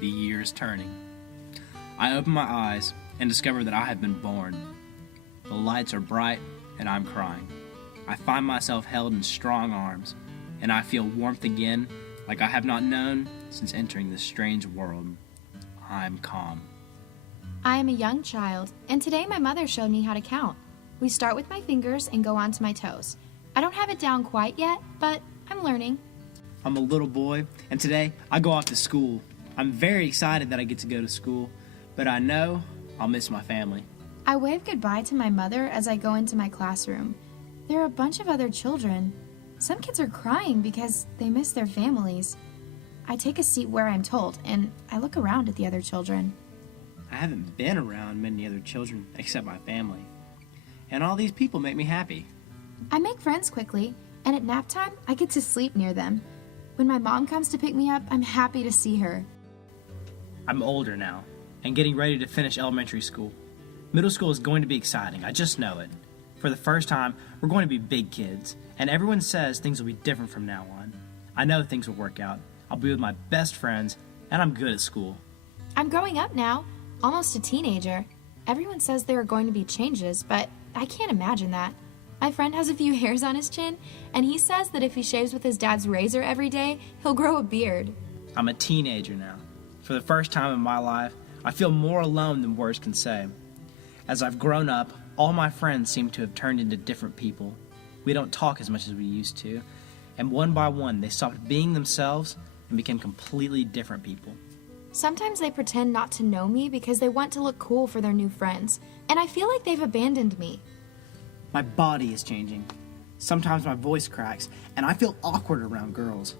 the years turning. I open my eyes and discover that I have been born. The lights are bright and I'm crying. I find myself held in strong arms, and I feel warmth again like I have not known since entering this strange world. I'm calm. I am a young child, and today my mother showed me how to count. We start with my fingers and go on to my toes. I don't have it down quite yet, but I'm learning. I'm a little boy, and today I go off to school. I'm very excited that I get to go to school, but I know I'll miss my family. I wave goodbye to my mother as I go into my classroom. There are a bunch of other children. Some kids are crying because they miss their families. I take a seat where I'm told, and I look around at the other children. I haven't been around many other children except my family, and all these people make me happy. I make friends quickly, and at nap time, I get to sleep near them. When my mom comes to pick me up, I'm happy to see her. I'm older now, and getting ready to finish elementary school. Middle school is going to be exciting, I just know it. For the first time, we're going to be big kids, and everyone says things will be different from now on. I know things will work out. I'll be with my best friends, and I'm good at school. I'm growing up now, almost a teenager. Everyone says there are going to be changes, but I can't imagine that. My friend has a few hairs on his chin, and he says that if he shaves with his dad's razor every day, he'll grow a beard. I'm a teenager now. For the first time in my life, I feel more alone than words can say. As I've grown up, all my friends seem to have turned into different people. We don't talk as much as we used to, and one by one they stopped being themselves and became completely different people. Sometimes they pretend not to know me because they want to look cool for their new friends, and I feel like they've abandoned me. My body is changing. Sometimes my voice cracks, and I feel awkward around girls.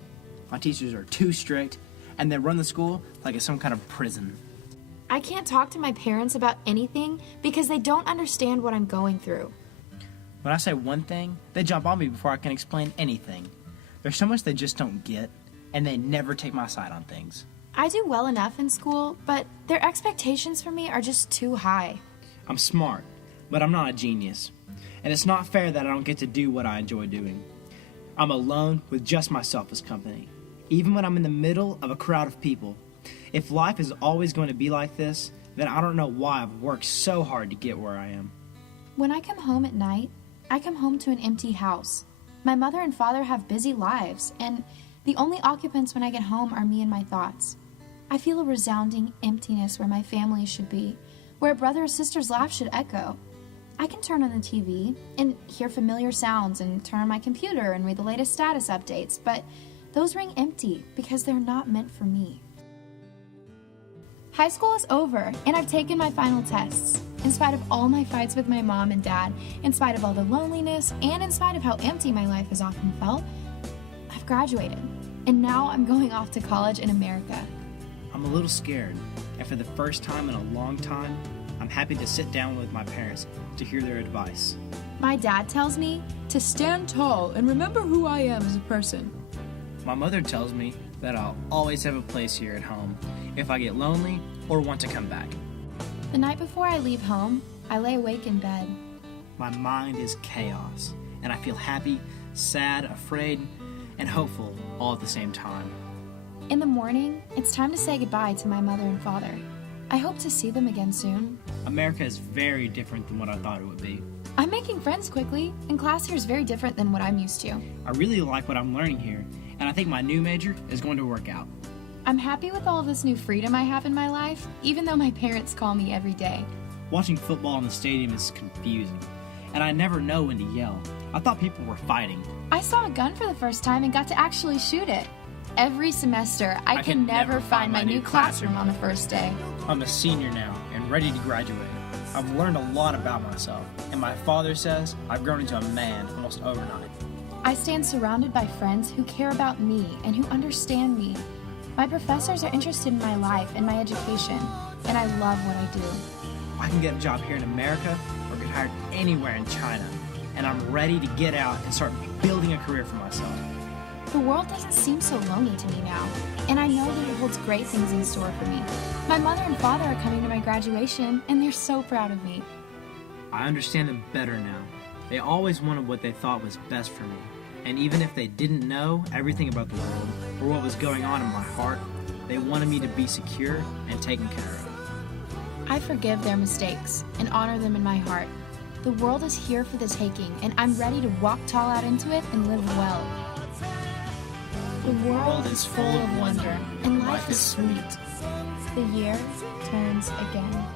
My teachers are too strict, and they run the school like it's some kind of prison. I can't talk to my parents about anything because they don't understand what I'm going through. When I say one thing, they jump on me before I can explain anything. There's so much they just don't get, and they never take my side on things. I do well enough in school, but their expectations for me are just too high. I'm smart, but I'm not a genius. And it's not fair that I don't get to do what I enjoy doing. I'm alone with just myself as company, even when I'm in the middle of a crowd of people. If life is always going to be like this, then I don't know why I've worked so hard to get where I am. When I come home at night, I come home to an empty house. My mother and father have busy lives, and the only occupants when I get home are me and my thoughts. I feel a resounding emptiness where my family should be, where a brother or sister's laugh should echo. I can turn on the TV and hear familiar sounds and turn on my computer and read the latest status updates, but those ring empty because they're not meant for me. High school is over, and I've taken my final tests. In spite of all my fights with my mom and dad, in spite of all the loneliness, and in spite of how empty my life has often felt, I've graduated, and now I'm going off to college in America. I'm a little scared, and for the first time in a long time, I'm happy to sit down with my parents to hear their advice. My dad tells me to stand tall and remember who I am as a person. My mother tells me that I'll always have a place here at home if I get lonely or want to come back. The night before I leave home, I lay awake in bed. My mind is chaos, and I feel happy, sad, afraid, and hopeful all at the same time. In the morning, it's time to say goodbye to my mother and father. I hope to see them again soon. America is very different than what I thought it would be. I'm making friends quickly, and class here is very different than what I'm used to. I really like what I'm learning here, and I think my new major is going to work out. I'm happy with all this new freedom I have in my life, even though my parents call me every day. Watching football in the stadium is confusing, and I never know when to yell. I thought people were fighting. I saw a gun for the first time and got to actually shoot it. Every semester, I can never find my new classroom on the first day. I'm a senior now and ready to graduate. I've learned a lot about myself, and my father says I've grown into a man almost overnight. I stand surrounded by friends who care about me and who understand me. My professors are interested in my life and my education, and I love what I do. I can get a job here in America or get hired anywhere in China, and I'm ready to get out and start building a career for myself. The world doesn't seem so lonely to me now, and I know that it holds great things in store for me. My mother and father are coming to my graduation, and they're so proud of me. I understand them better now. They always wanted what they thought was best for me, and even if they didn't know everything about the world or what was going on in my heart, they wanted me to be secure and taken care of. I forgive their mistakes and honor them in my heart. The world is here for the taking, and I'm ready to walk tall out into it and live well. The world is full of wonder, and life is sweet. The year turns again.